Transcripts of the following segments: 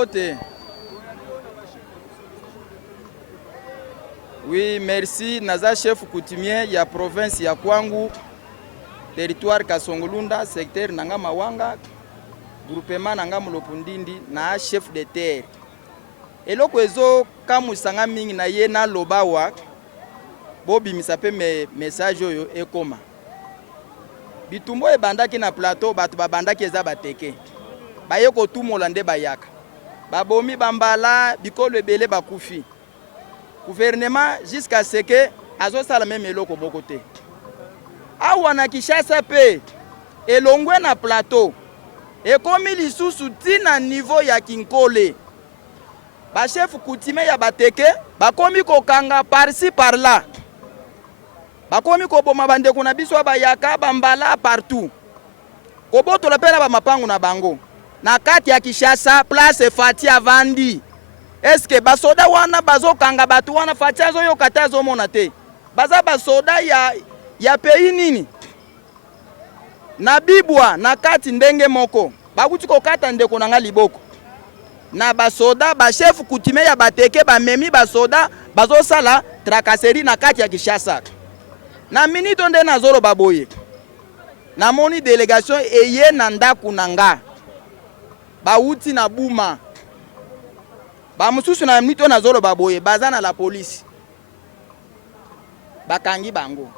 Mbote. Oui, merci. Naza chef coutumier ya province ya Kwangu, territoire Kasongolunda, secteur nanga Mawanga, groupement nanga Mulopundindi na chef de terre. Eloko ezo kamusanga mingi na ye na lobawa bobi misape message oyo ekoma. Bitumbo ebandaki na plateau batu babandaki eza bateke. Baye ko tumola nde bayaka. Babomi bambala bikolo ebele bakufi. Gouvernement jusqu'à ce que azo sala même eloko bokote. Awa na Kinshasa pe elongwe na plateau. Ekomi lisusu tina niveau ya Kinkole. Ba chef coutumier ya bateke bakomi kokanga par-ci par-là. Bakomi koboma bandeko na biso bayaka bambala partout. Koboto la pela ba mapangu na bango. Na kati ya Kinshasa place Fati avandi. Est-ce que basoda wana bazokanga batu wana Fati azo yo katazo mona te. Baza basoda ya pays nini? Na bibwa na kati ndenge moko. Bakuti kokata ndeko na nga liboko. Na basoda ba chef coutumier ya bateke ba memi basoda bazo sala tracasserie na kati ya Kinshasa. Na minute nde na zoro baboye. Na moni délégation eye na ndaku nanga. Ba uti na buma. Ba mususu na minute na zoro baboye bazana la police. Bakangi bango.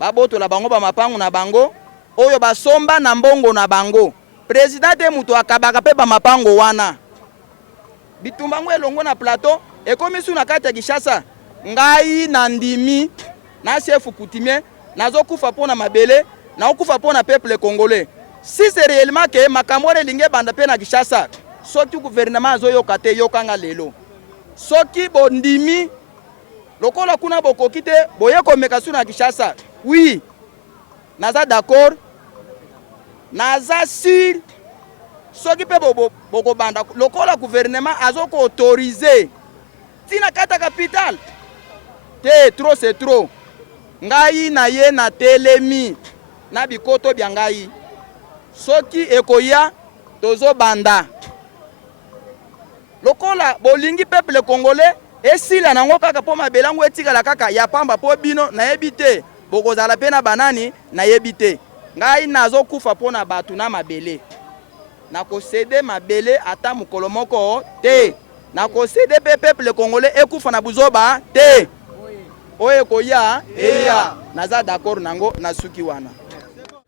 Baboto la bango ba mapangu na bango. Oyo basomba na mbongo na bango. Presidente mutu akabaka pe ba mapango wana. Bitumbango elongo na plateau ekomisu na kati ya Kinshasa. Ngai na ndimi na chef coutumier nazokufa pona mabele na okufa pona peuple congolais. Si c'est réellement que makamore linge banda pe na Kinshasa, soki gouvernement azoyoka te yokanga lelo. Soki bondimi lokola kuna bokokite boye komeka su na Kinshasa. Oui. Naza d'accord. Naza sur soki pe boko banda lokola gouvernement azoko autoriser tina kata capital. Te trop c'est trop. Ngai na ye na telemi na bikoto bya ngai. Soki ekoya tozo banda. Lokola bolingi peuple congolais esila nango kaka po mabelango etikala kaka ya pamba po bino na yebite bokozala pe na banani na yebite. Ngai nazo kufa po na batu na mabele. Na kosede mabele ata mukolo moko te. Na kosede pe peuple congolais ekufa na buzoba te. Oye koya eya naza d'accord nango na suki wana.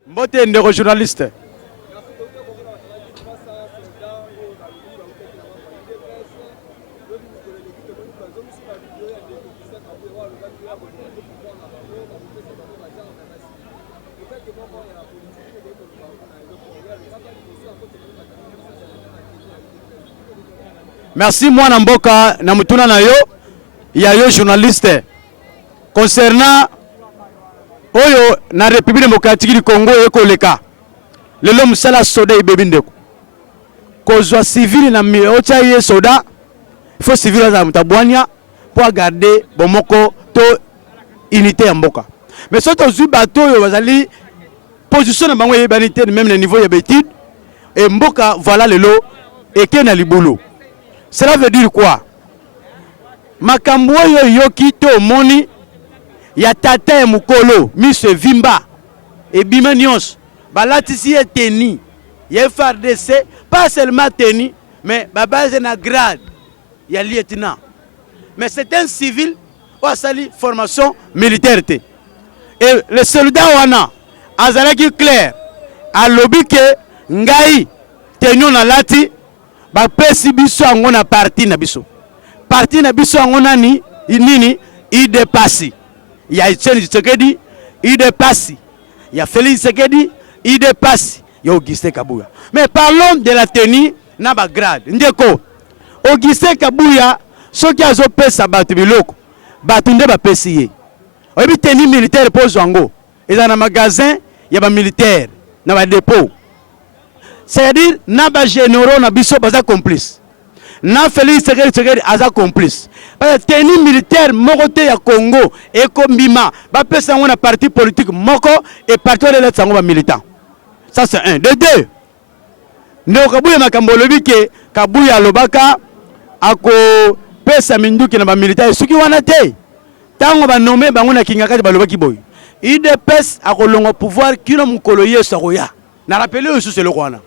Mbote ndeko journaliste. Merci moi Namboka na mutuna na yo ya yo journaliste. Concernant oyo na République démocratique du Congo ekoleka. Lelo musala soda ibebindeko. Kozwa civil na ocha ye soda. Il faut civil za mutabwania pour garder bomoko to unité ya mboka. Mais soto zu bato yo bazali position na bango yebanité même le niveau ya bétide et mboka voilà lelo eke na libulu. Cela veut dire quoi? Makambo yo yoki to moni ya tata ya mukolo mise vimba et bimanios balatisi eteni ya FARDC pas seulement teni mais base na grade ya lieutenant mais c'est un civil ou sali formation militaire et le soldat wana azalaki clair a lobby que ngai tenyo na lati ba pesi biso ango na parti na biso ango nani nini i dépassi. Il y a Etienne Tshisekedi, il dépasse. Il y a Félix Tshisekedi, il dépasse. Il y a Augustin Kabouya. Mais parlons de la tenue na ba grade. Ndeko Augustin Kabouya, ceux qui ont pèse à battre biloko, batunde ba pesiye. Obi tenue militaire pour Zwango. Et dans un magasin, il y a ba militaire, na ba dépôt. C'est-à-dire na ba généraux na biso baza complice. Na Félix Tshisekedi aza complice. Parce que tenue militaire mokote ya Congo et kombima ba pesa ngona parti politique moko et parti de l'autre sango ba militant. Ça c'est un. De deux. Ndo Kabuya makambo lobike Kabuya lobaka ako pesa minduki na ba militaire suki wana te. Tango ba nommer bango na kingaka ba lobaki boy. IDPS akolongo pouvoir kino mukolo yeso koya. Na rappeler aussi c'est le rwanda.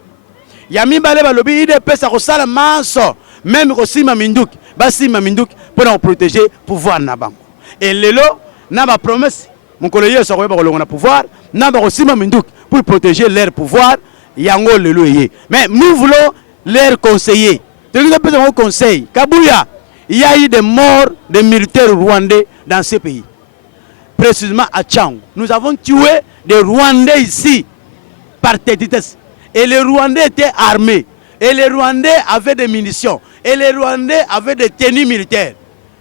Yami bale ba lobi IDPS akosala manso même ko sima minduki ba sima minduki pour protéger pouvoir na bango. Et lelo na ba promesse mukolo yeso koya ba kolongo na pouvoir na ba ko sima minduki pour protéger leur pouvoir yango lelo yé. Mais nous voulons leur conseiller. De conseil. Kabuya, il y a eu des morts de militaires rwandais dans ce pays. Précisément à Tchang. Nous avons tué des Rwandais ici par tétitesse. Et les Rwandais étaient armés. Et les Rwandais avaient des munitions. Et les Rwandais avaient des tenues militaires.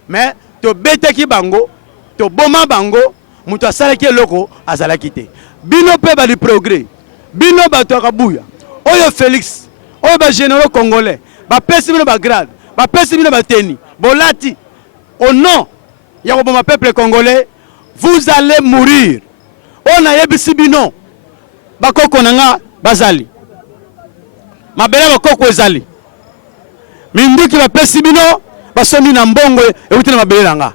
Mais to beteki bango, to boma bango, muto asalaki loko azalaki te. Bino pe ba di progrès. Bino bato Kabuya. Oyo Félix, oyo ba généraux congolais. Ba pesi bino ba grade, ba pesi bino ba teni, bolati. Au nom ya ko peuple congolais, vous allez mourir. On a yebisi bino. Ba koko nanga bazali. Mabele ba koko ezali. Minduki ba pesi bino, ba somi na mbongo e wuti na mabele nanga.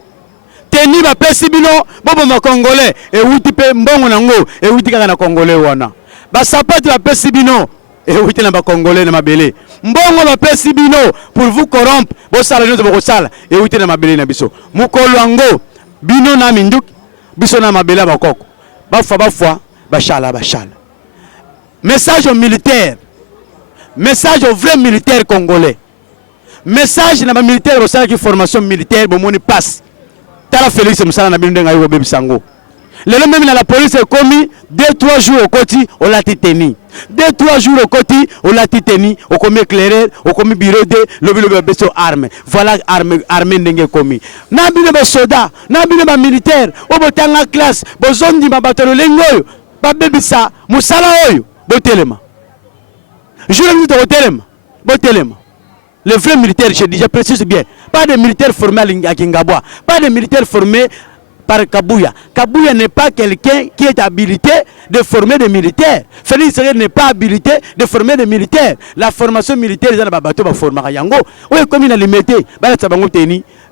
Teni ba pesi bino, bobo ma congolais e wuti pe mbongo nango e wuti kaka na congolais wana. Ba sapati ba pesi bino et oui, na ba congolais na mabele. Mbongo ba pesi bino pour vous corrompre. Bo sala nyo bo sala. Et oui, na mabele na biso. Mukolo ango bino na minduki biso na mabele ba koko. Ba fois ba shala. Message aux militaires. Message aux vrais militaires congolais. Message na ba militaire bo sala ki formation militaire bo moni passe. Tala Félix musala na bino ndenga yo bebisango. Le nom même la police est commis 2-3 jours au côté, on l'a titani. 2-3 jours au côté, on l'a titani, on commis éclaireur, on commis bureau de l'objet de armes. Voilà armée n'engé commis. N'abîme pas soldat, n'abîme pas militaire, au botanga classe, besoin de ma bataille lengoyo, pas bébé ça, musala oyo, botelema. Je le dis au botelema. Les vrais militaires, je dis, je précise bien, pas de militaires formés à Kingaboua, pas de militaires formés par Kabuya. Kabuya n'est pas quelqu'un qui est habilité de former des militaires. Félix n'est pas habilité de former des militaires. La formation militaire, ils ont bateau pour former Yango. Oui, comme il a limité,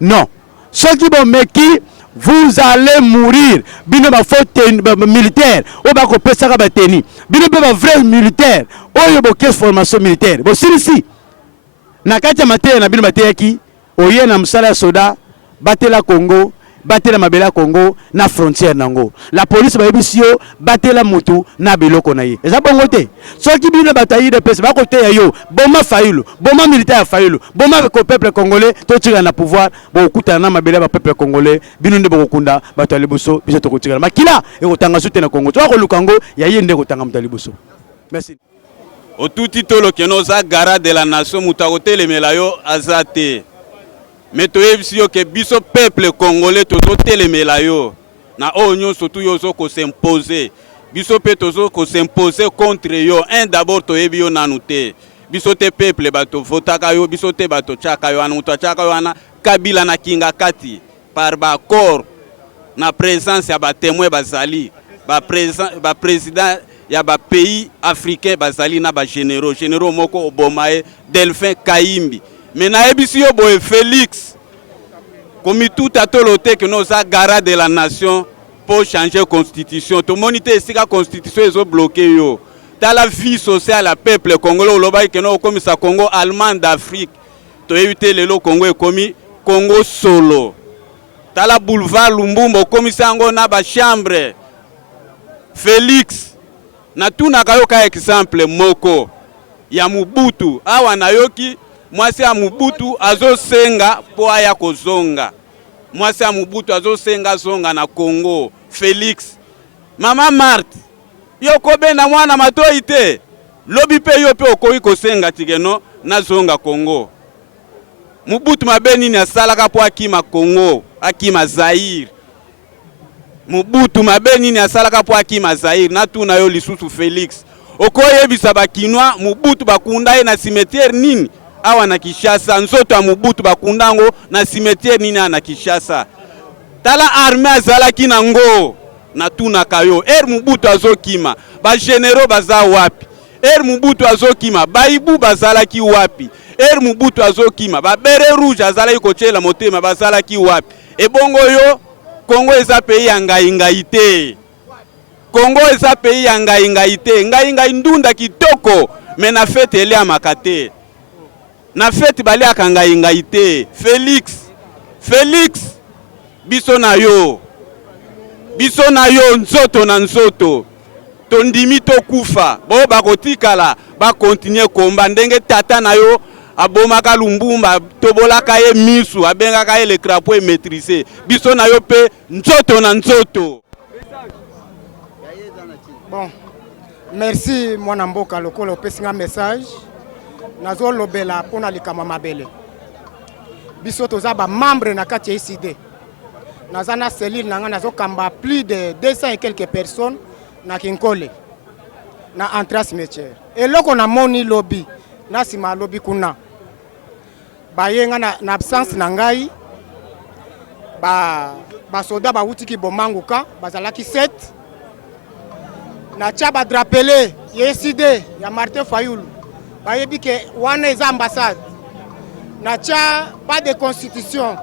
non. Ceux qui vont qui vous allez mourir. Bino ba faute militaire. O ba ko pesa ka bateni. Bino ba vrai militaire. O yo bo ke formation militaire. Bo si. Na kati maté na bino maté ki oye na msala soda batela Congo. Batela mabela Congo na frontière nango. La police ba yebisio batela mutu na biloko na ye. Eza bongo te. Soki bino batayi de pesa ba côté yo, boma failu, boma militaire failu, boma ko peuple congolais to tira na pouvoir, bo kuta na mabela ba peuple congolais, bino nde bokunda batali buso biso to kutira. Makila e ko tanga sute na Congo. To ko lukango ya yende ko tanga mutali buso. Merci. O tuti tolo kenoza gara de la nation mutakote le melayo azate. Mais tu es que biso peuple congolais tozo telemela yo na onyo surtout yo zo ko s'imposer biso pe tozo ko s'imposer contre yo un d'abord to ebio nanute biso te peuple bato votaka yo biso te bato chaka yo anu to chaka yo ana kabila na kinga kati par ba corps na présence ya ba témoin bazali ba président ya ba pays africain bazali na ba généraux moko obomae Delphin Kaimbi. Mais na ebisi yo boye Félix comme tout à toloté que nous a gara de la nation pour changer la constitution. Tout le monde était ici la constitution est bloquée yo. Dans la vie sociale la peuple congolais loba que nous comme ça Congo allemand d'Afrique. To éviter le Congo est commis Congo solo. Dans la boulevard Lumbumbo comme ça ngo na ba chambre. Félix na tout na kayoka exemple moko ya Mobutu awa nayoki mwasi ya Mobutu azo senga po aya kozonga. Mwasi ya Mobutu azo senga zonga na Congo. Félix. Mama Marthe. Yo kobe na mwana matoi te. Lobi pe yo pe okoi kosenga tigeno na zonga Congo. Mobutu mabeni ni asalaka po akima Congo, akima Zaire. Mobutu mabeni ni asalaka po akima Zaire na tuna yo lisusu Félix. Okoye bisa bakinwa Mobutu bakunda ye na cimetière nini? Awa na Kinshasa nzoto ya Mobutu bakundango na cimetière nini na Kinshasa. Tala armée azalaki nango na tuna kayo Mobutu azokima ba généraux baza wapi Mubutu azokima baibu bazalaki wapi Mubutu azokima babere rouge azalaki kotiela motema bazalaki wapi ebongo yo Congo eza pays ya ngai te Congo eza pays ya ngai te ngai ndunda kitoko me na fete ele amaka te na fete baliaka ngai te Félix biso na yo nzoto na nzoto tondimi tokufa bo bakotikala bakontinue komba ndenge tata na yo abomaka lumbumba tobolaka ye misu abengaka ye le crapaud maîtrisé biso na yo pe nzoto na nzoto. Bon, merci mwana mboka lokolo pesinga message nazo lobela pona likama mabele biso toza ba membre na kati ya ICD naza na cellule nanga nazo kamba plus de 200 et quelques personnes na Kinkole na entrance métier eloko na moni lobby na sima lobby kuna bayenga na absence na ngai ba soda ba wutiki bomanguka bazalaki 7 na tia ba drapele yeside ya Martin Fayulu bayebi ke wana eza ambassade na tia pas de constitution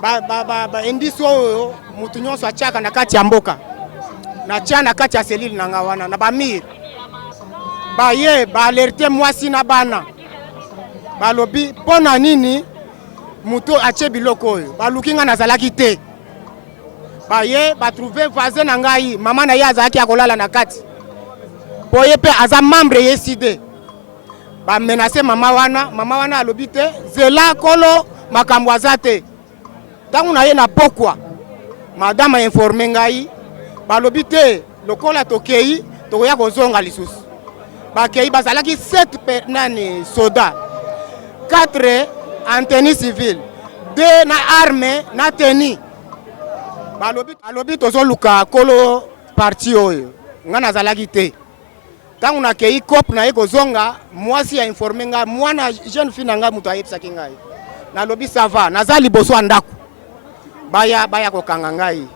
ba indiso mutu nyonso atiaka na kati ya mboka na tia na kati ya selile nanga wana na bamir baye ba alerte mwasi na bana balobi pona nini mutu atie biloko oyo balukinga nazalaki te baye ba trouver voisin na ngai mama na ye azalaki akolala na kati boye pe aza membre yeside ba menacer mama wana alobi te zela kolo makambo azate tangu na ye na pokwa madame informe ngai balobi te lokola tokei tokoya kozonga lisusu bakei bazalaki 7 soda 4 en tenue civile 2 na arme na tenue balobi tozoluka kolo parti oyo nga nazalaki te tangu na kei cop na ye kozonga mwasi ya informe nga mwana jeune fille nga mutu ayebisaki ngai nalobi sava naza liboso ya ndako baya kokanga ngai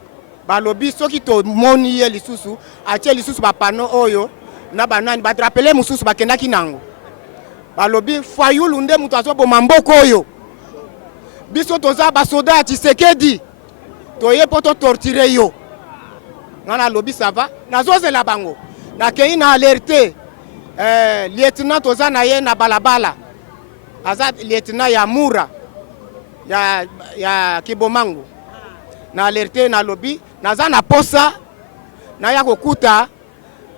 balobi soki tomoni ye lisusu atie lisusu bapano oyo na banani batrapele mususu bakendaki nango balobi Fayulu nde mutu azoboma mboko oyo biso toza basoda ya Tshisekedi toye poto torturer yo ngana lobi sava nazozela bango nakei na alerte lieutenant toza na ye na balabala aza lieutenant ya Mura ya Kibomango na alerte na lobi naza na posa na ya kokuta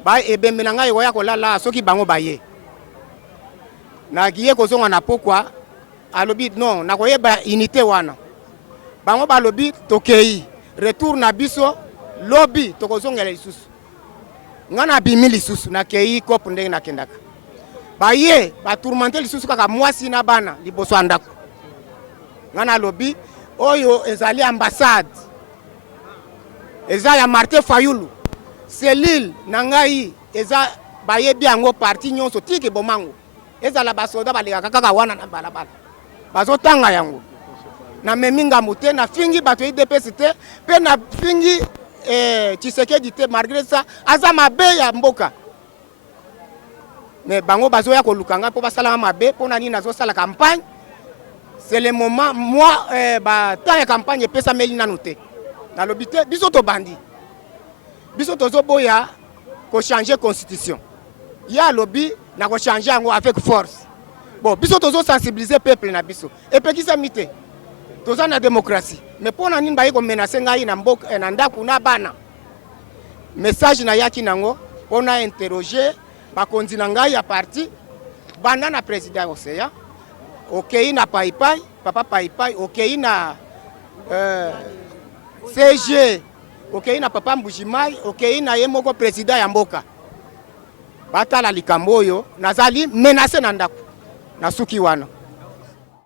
ba ebembe na ngai koya kolala soki bango baye na kiye kozonga na pokwa alobi non na koyeba unité wana bango balobi tokei retour na biso lobi tokozongela lisusu ngana bimi lisusu na kei kopo ndenge na kendaka baye ba tourmenter lisusu kaka mwasi na bana liboso andako ngana lobi oyo ezali ambassade eza ya Martin Fayulu selile na ngai eza bayebi yango parti nyonso tiki bomango ezala basoda baleka kaka wana na balabala bazotanga yango na meminga mute na fingi bato IDPS te pe na fingi Tshisekedi te malgré ça aza mabe ya mboka mais bango bazoya kolukanga po basala mabe pona nini nazosala campagne c'est le moment moi ba temps ya campagne pesa meli nanu te na lobité biso to bandi biso tozo boya ko changer constitution ya lobby na ko changer yango avec force bon biso tozo sensibiliser peuple na biso et pe kisa mité toza na démocratie mais pona nini ba yiko menacer ngai na mboka na ndaku na bana message na yaki nango pona interroger ba konzi na ngai ya parti bana na président Oseya okei na paipai papa paipai okei na CG okei na papa Mbujimai okei na ye moko président ya mboka batala likambo oyo nazali menacer na ndako na suki wana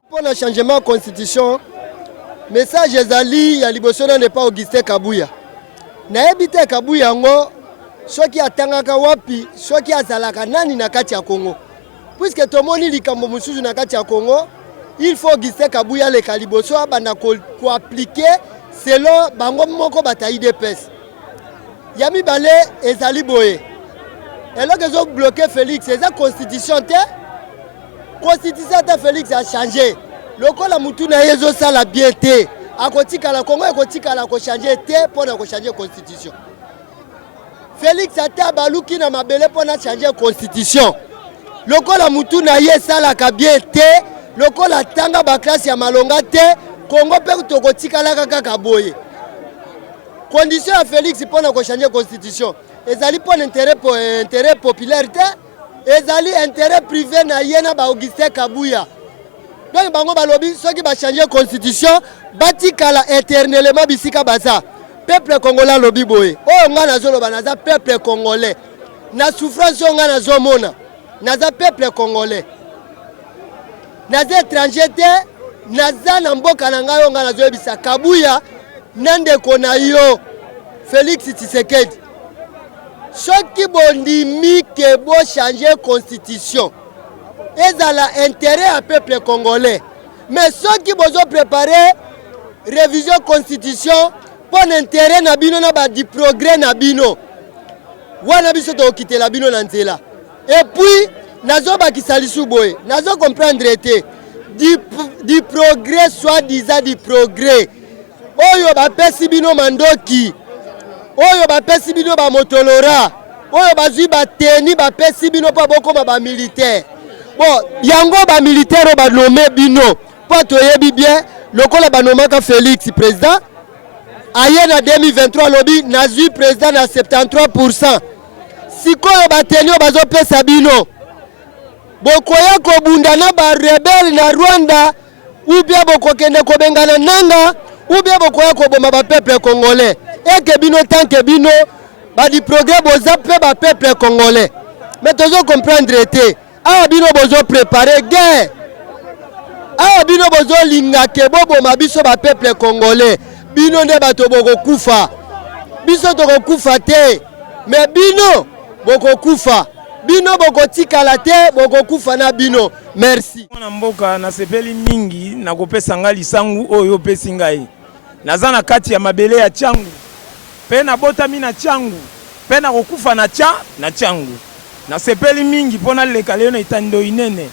pour le changement constitution message ezali ya liboso na pas Augustin Kabuya na ebite Kabuya ngo soki atangaka wapi soki azalaka nani na kati ya Congo puisque tomoni likambo mususu na kati ya Congo il faut Augustin Kabuya le kaliboso abana ko appliquer selon bango moko bata IDPS yami bale ezali boye Et là qu'ils ont bloqué Félix, c'est la constitution. Constitution de Félix a changé. Le col a moutou na yezo ça la bien té. A kotika la Congo, a kotika la ko changer té pour na ko changer constitution. Félix a té baluki na mabele pour na changer constitution. Le col a moutou na yezo ça la ka bien té. Le col a tanga ba classe ya malonga té. Congo pe to kotika la kaka boye. Condition à Félix pour na ko changer constitution. Ezali pour intérêt popularité. Ezali intérêt privé na yena ba Augustin Kabuya. Donc bango balobi ceux qui va changer constitution batikala éternellement bisika baza. Peuple congolais lobi boye. Oh ngana zolo banaza peuple congolais. Na souffrance ngana zomona. Naza peuple congolais. Naza étranger te naza na mboka na ngayo ngana zo bisa Kabuya nande kona yo Félix Tshisekedi. Ceux qui bondimi que bo changer constitution, ils ont l'intérêt à peuple congolais. Mais ceux qui ont préparé révision constitution pour l'intérêt na bino na ba di progrès na bino. Wana biso to quitter la bino na nzela. Et puis nazo ba kisalisu boy, nazo comprendre été du progrès soit disant du progrès. Oyo ba pesi bino mandoki. Oyo ba pesi bino ba motolora. Oyo ba zui ba teni ba pesi bino pa boko ba militaire. Bon, yango ba militaire ba nommé bino. Po to yebi bien, lokola ba nomaka Félix président. Aye na 2023 lobi na zui président na 73%. Sikoyo ba teni ba zo pesa bino. Bokoya ko bundana ba rebelle na Rwanda ou bien boko kende ko bengana nanga ou bien bokoya ko bomba ba peuple congolais. Et que bino tant que bino ba di progrès boza pe ba peuple congolais. Mais tozo comprendre été a bino bozo préparer guerre. A bino bozo linga ke bobo mabiso ba peuple congolais. Bino ne bato boko kufa. Biso to kufa te. Mais bino boko kufa. Bino boko tikala te boko kufa na bino. Merci. Na mboka na sepeli mingi na kopesa ngali sangu oyo pesi ngai. Naza na kati ya mabele ya changu. Pe na botami na changu. Pe na kokufa na changu. Na sepeli mingi pona leka leo na itando inene.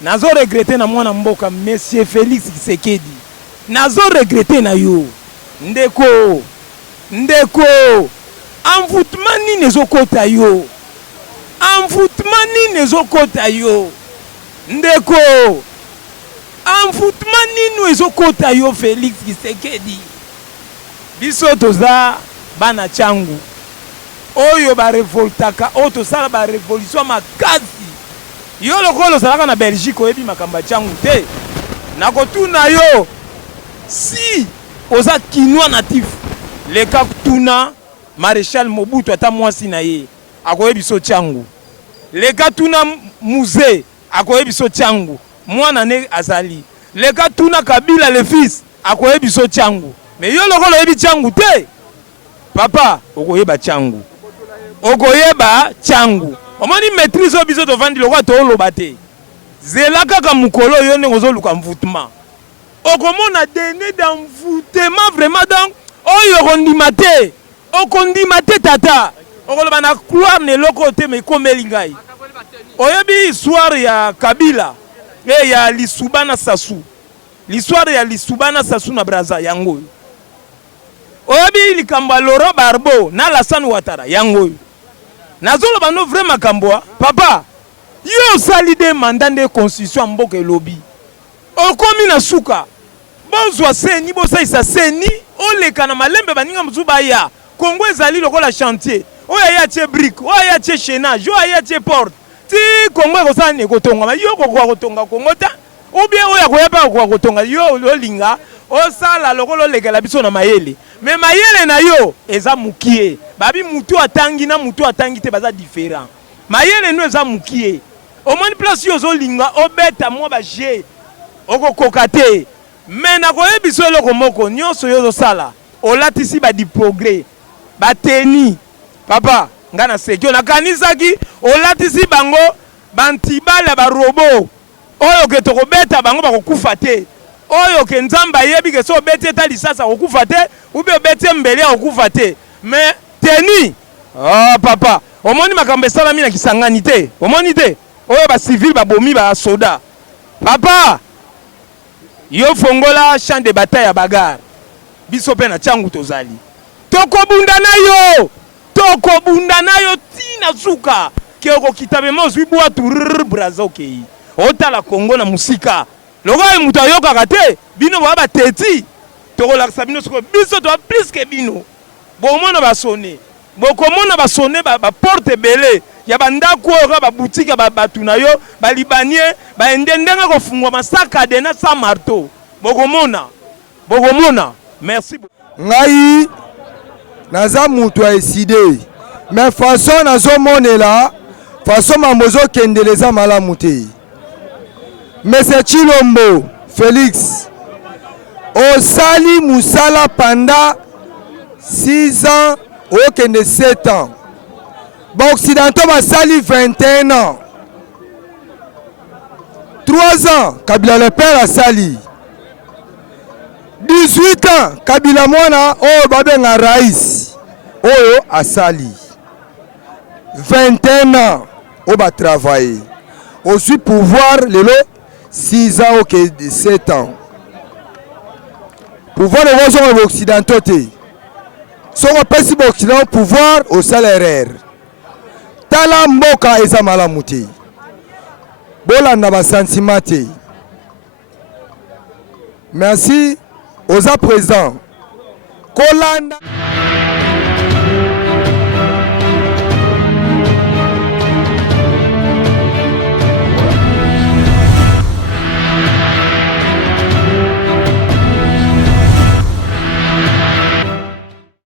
Nazo regrete na mwana mboka Monsieur Félix Tshisekedi. Nazo regrete na yo. Ndeko. Envoûtement ni nezokota yo. Envoûtement ni nezokota yo. Ndeko. Envoûtement ni nezokota yo Félix Tshisekedi. Biso toza bana changu. Oyo ba revoltaka, oto sala ba révolution makasi. Yo lokolo salaka na Belgique oyebi makamba changu te. Nakotuna yo si oza kinwa natif. Leka tuna Maréchal Mobutu ata mwasi na ye. Akoyebi so changu. Leka tuna musée akoyebi so changu. Mwana ne azali. Leka tuna Kabila le fils akoyebi so changu. Mais yo lokolo yebi changu te. Papa okoyeba changu. Okoyeba changu. Omoni maîtrise obiso to vandi lokwa to loba te. Zela kaka mukolo yo ne ngozoluka mvoutement. Okomona dene d'envoûtement vraiment donc oyo kondima te. Okondima te tata. Okoloba na croire ne loko te me komeli ngai. Oyebi histoire ya Kabila et ya Lisubana Sassou. L'histoire ya Lisubana Sassou na Braza yango. Oyebi likamba Laurent Barbo na Lassane Ouattara yango. Nazolo bano vraiment kamboa. Papa, yo salide mandande constitution mboka elobi. Okomi na suka. Bonzwa seni bosa isa seni oleka na malembe baninga mzuba ya. Kongo ezali lokola chantier. Oya ya tie brique, oya ya tie chaînage, oya ya tie porte. Ti Kongo kosa ne kotonga, yo kokwa kotonga Kongo ta. Ou bien oya koyeba kokwa kotonga yo lolinga. Osala lokolo lekela biso na mayele. Mais mayele na yo eza mukie. Babi mutu atangi na mutu atangi te baza différent. Mayele no eza mukie. Au moins place yo zo linga obeta mo ba je. Oko kokate. Mais na koye biso eloko moko nyonso yo zo sala. Olatisi ba di progrès. Ba teni. Papa, ngana sekio na kanisaki olatisi bango bantibala ba robot. Oyo ke tokobeta bango ba kokufa te. Oyo ke nzamba yebi ke so beti eta lisasa okufa te ou bien beti mbele okufa te. Mais teni. Oh papa, omoni makambo esalami na Kisangani te, omoni te oyo ba civil babomi ba soda. Papa yo fongola champ de bataille ya bagarre biso pe na changu tozali tokobunda na yo tina suka ke okokita mo zwi bwa tur brazoke otala Kongo na musika loga mutu ayokaka te bino ba teti tokolakisa bino soko biso to plus ke bino bomona basone bokomona basone ba porte belé ya bandako oyo ba boutique ba batu na yo ba libanien ba endendenga kofungwa masaka de na sa marteau bokomona merci ngai naza mutu a eside mais façon nazo monela façon mamozo kendeleza malamu te. Monsieur Chilombo Félix osali musala pendant 6 ans okende 7 ans ba-occidentaux basali 21 ans 3 ans Kabila le père asali 18 ans Kabila mwana oyo babenga rais oyo asali 21 ans oyo batravaille ozwi pouvoir lelo 6 ans oke 7 ans pouvoir ozonga ba-occidentaux te soko pesi ba-occidentaux pouvoir osala erreur tala mboka eza malamu te bolanda basentiment te. Merci aux présidents kolanda